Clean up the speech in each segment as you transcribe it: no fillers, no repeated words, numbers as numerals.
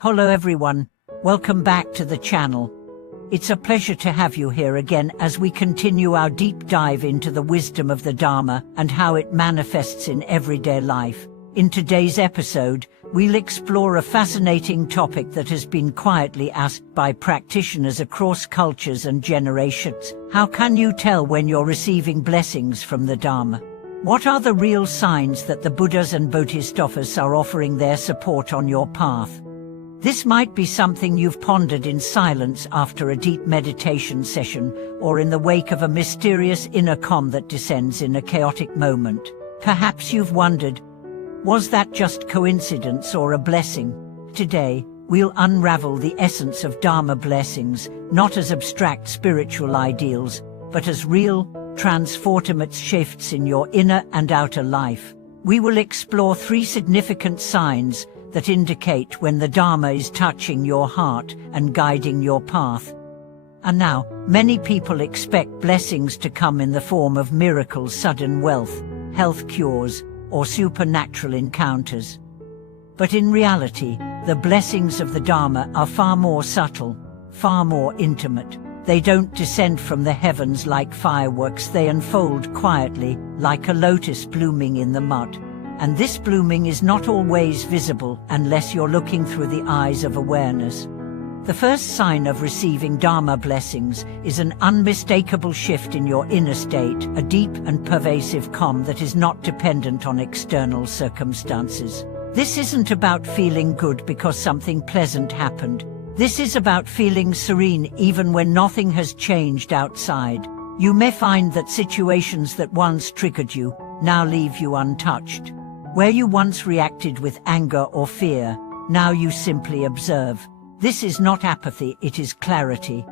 Hello everyone, welcome back to the channel. It's a pleasure to have you here again as we continue our deep dive into the wisdom of the Dharma and how it manifests in everyday life. In today's episode, we'll explore a fascinating topic that has been quietly asked by practitioners across cultures and generations. How can you tell when you're receiving blessings from the Dharma? What are the real signs that the Buddhas and Bodhisattvas are offering their support on your path? This might be something you've pondered in silence after a deep meditation session, or in the wake of a mysterious inner calm that descends in a chaotic moment. Perhaps you've wondered, was that just coincidence or a blessing? Today, we'll unravel the essence of Dharma blessings, not as abstract spiritual ideals, but as real, transformative shifts in your inner and outer life. We will explore 3 significant signs that indicate when the Dharma is touching your heart and guiding your path. And now, many people expect blessings to come in the form of miracles, sudden wealth, health cures, or supernatural encounters. But in reality, the blessings of the Dharma are far more subtle, far more intimate. They don't descend from the heavens like fireworks, they unfold quietly, like a lotus blooming in the mud. And this blooming is not always visible unless you're looking through the eyes of awareness. The first sign of receiving Dharma blessings is an unmistakable shift in your inner state, a deep and pervasive calm that is not dependent on external circumstances. This isn't about feeling good because something pleasant happened. This is about feeling serene even when nothing has changed outside. You may find that situations that once triggered you now leave you untouched. Where you once reacted with anger or fear, now you simply observe. This is not apathy, it is clarity.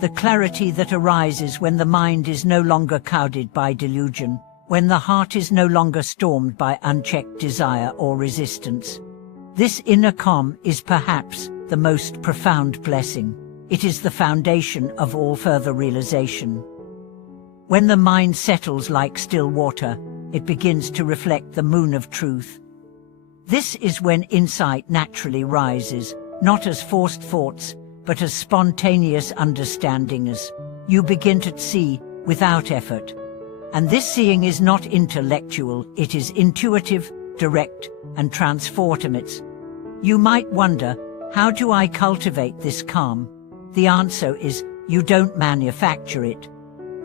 The clarity that arises when the mind is no longer clouded by delusion, when the heart is no longer stormed by unchecked desire or resistance. This inner calm is perhaps the most profound blessing. It is the foundation of all further realization. When the mind settles like still water, it begins to reflect the moon of truth. This is when insight naturally rises, not as forced thoughts, but as spontaneous understanding, as you begin to see without effort. And this seeing is not intellectual, it is intuitive, direct, and transformative. You might wonder, how do I cultivate this calm? The answer is, you don't manufacture it.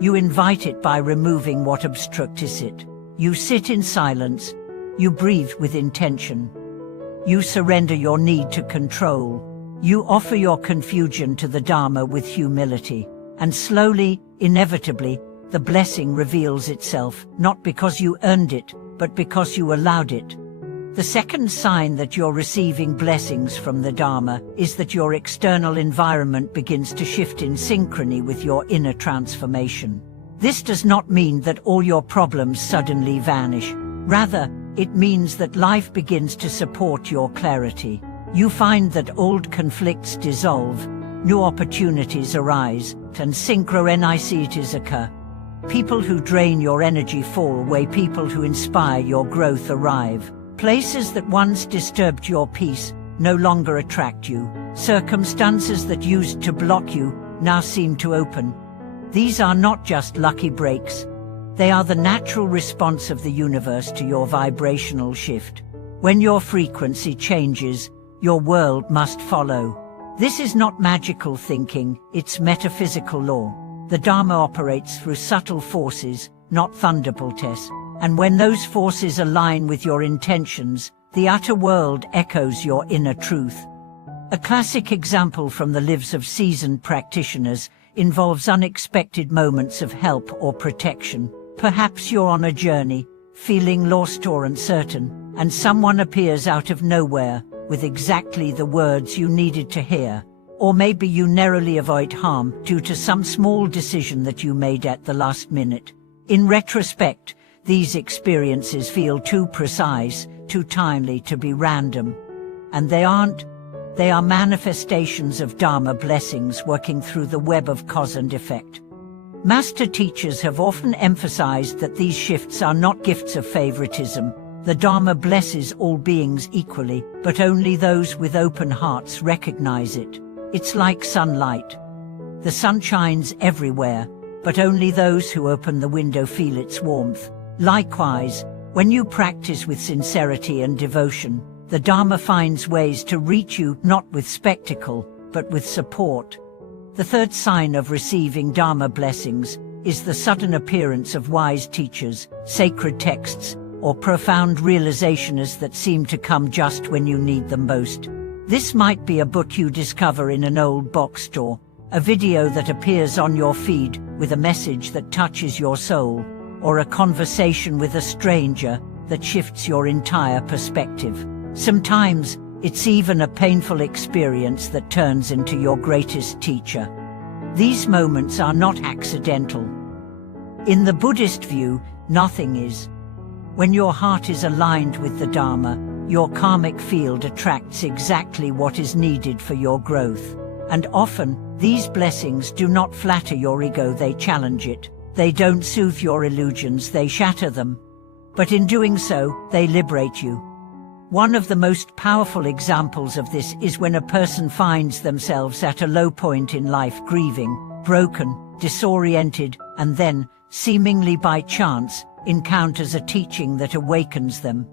You invite it by removing what obstructs it. You sit in silence. You breathe with intention. You surrender your need to control. You offer your confusion to the Dharma with humility. And slowly, inevitably, the blessing reveals itself, not because you earned it, but because you allowed it. The second sign that you're receiving blessings from the Dharma is that your external environment begins to shift in synchrony with your inner transformation. This does not mean that all your problems suddenly vanish. Rather, it means that life begins to support your clarity. You find that old conflicts dissolve, new opportunities arise, and synchronicities occur. People who drain your energy fall away, people who inspire your growth arrive. Places that once disturbed your peace no longer attract you. Circumstances that used to block you now seem to open. These are not just lucky breaks. They are the natural response of the universe to your vibrational shift. When your frequency changes, your world must follow. This is not magical thinking, it's metaphysical law. The Dharma operates through subtle forces, not thunderbolts. And when those forces align with your intentions, the outer world echoes your inner truth. A classic example from the lives of seasoned practitioners involves unexpected moments of help or protection. Perhaps you're on a journey, feeling lost or uncertain, and someone appears out of nowhere with exactly the words you needed to hear. Or maybe you narrowly avoid harm due to some small decision that you made at the last minute. In retrospect, these experiences feel too precise, too timely to be random. And they aren't. They are manifestations of Dharma blessings working through the web of cause and effect. Master teachers have often emphasized that these shifts are not gifts of favoritism, The Dharma blesses all beings equally, but only those with open hearts recognize it. It's like sunlight. The sun shines everywhere, but only those who open the window feel its warmth. Likewise, when you practice with sincerity and devotion, the Dharma finds ways to reach you not with spectacle, but with support. The third sign of receiving Dharma blessings is the sudden appearance of wise teachers, sacred texts, or profound realizations that seem to come just when you need them most. This might be a book you discover in an old box store, a video that appears on your feed with a message that touches your soul, or a conversation with a stranger that shifts your entire perspective. Sometimes, it's even a painful experience that turns into your greatest teacher. These moments are not accidental. In the Buddhist view, nothing is. When your heart is aligned with the Dharma, your karmic field attracts exactly what is needed for your growth. And often, these blessings do not flatter your ego, they challenge it. They don't soothe your illusions, they shatter them. But in doing so, they liberate you. One of the most powerful examples of this is when a person finds themselves at a low point in life, grieving, broken, disoriented, and then, seemingly by chance, encounters a teaching that awakens them.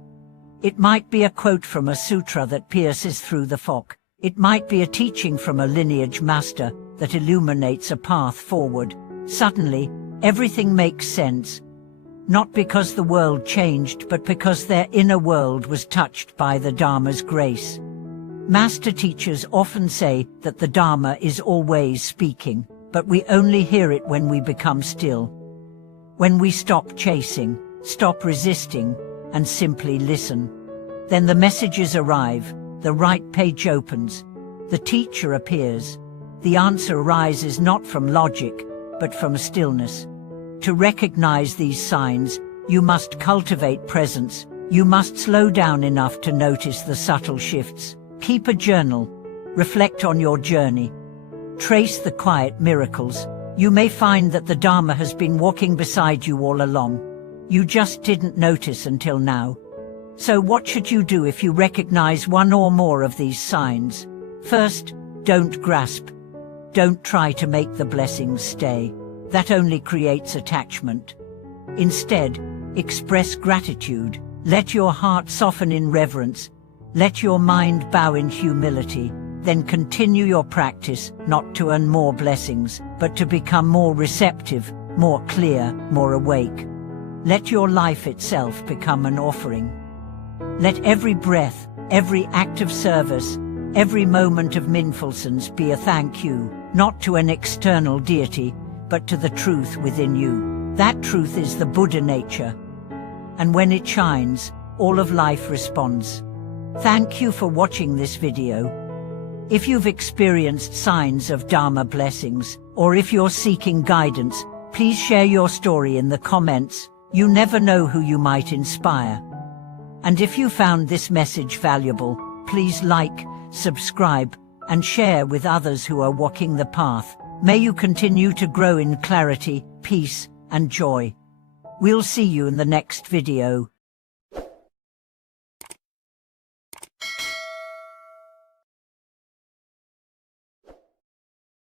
It might be a quote from a sutra that pierces through the fog. It might be a teaching from a lineage master that illuminates a path forward. Suddenly, everything makes sense. Not because the world changed, but because their inner world was touched by the Dharma's grace. Master teachers often say that the Dharma is always speaking, but we only hear it when we become still. When we stop chasing, stop resisting, and simply listen. Then the messages arrive, the right page opens, the teacher appears. The answer arises not from logic, but from stillness. To recognize these signs, you must cultivate presence. You must slow down enough to notice the subtle shifts. Keep a journal. Reflect on your journey. Trace the quiet miracles. You may find that the Dharma has been walking beside you all along. You just didn't notice until now. So what should you do if you recognize one or more of these signs? First, don't grasp. Don't try to make the blessings stay. That only creates attachment. Instead, express gratitude. Let your heart soften in reverence. Let your mind bow in humility. Then continue your practice, not to earn more blessings, but to become more receptive, more clear, more awake. Let your life itself become an offering. Let every breath, every act of service, every moment of mindfulness be a thank you, not to an external deity, but to the truth within you. That truth is the Buddha nature. And when it shines, all of life responds. Thank you for watching this video. If you've experienced signs of Dharma blessings, or if you're seeking guidance, please share your story in the comments. You never know who you might inspire. And if you found this message valuable, please like, subscribe, and share with others who are walking the path. May you continue to grow in clarity, peace, and joy. We'll see you in the next video.